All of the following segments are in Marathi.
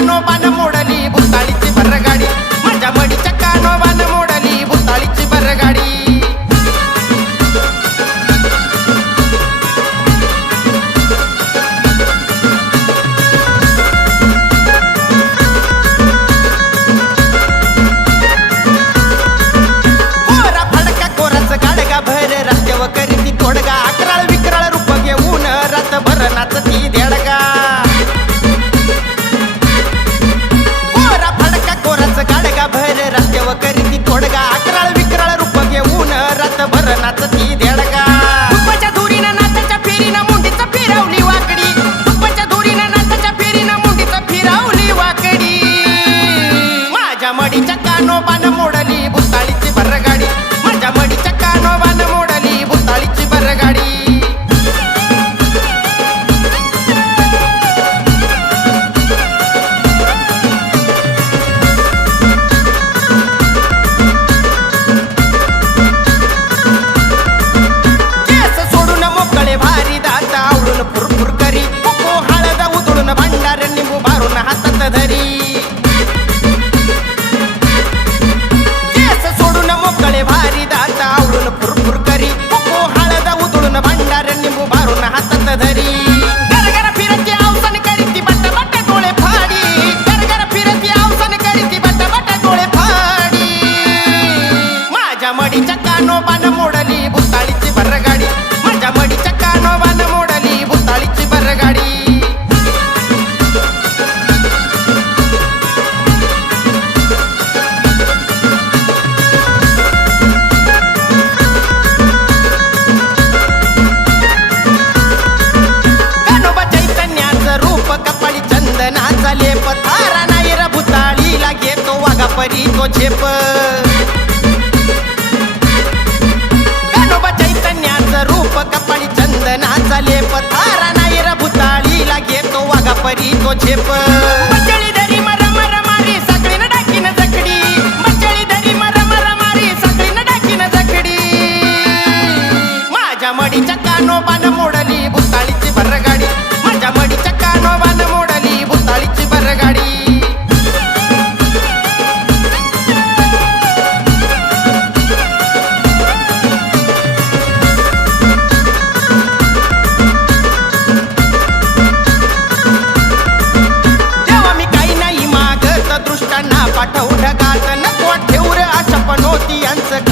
no धरी परी वाघापरी तो झेप गणोबा चैतन्याचं रूप कपाळी चंदनाचा लेप. थारा नाही र घेतो घेतो वाघापरी तो झेप. मोडली धरी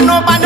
no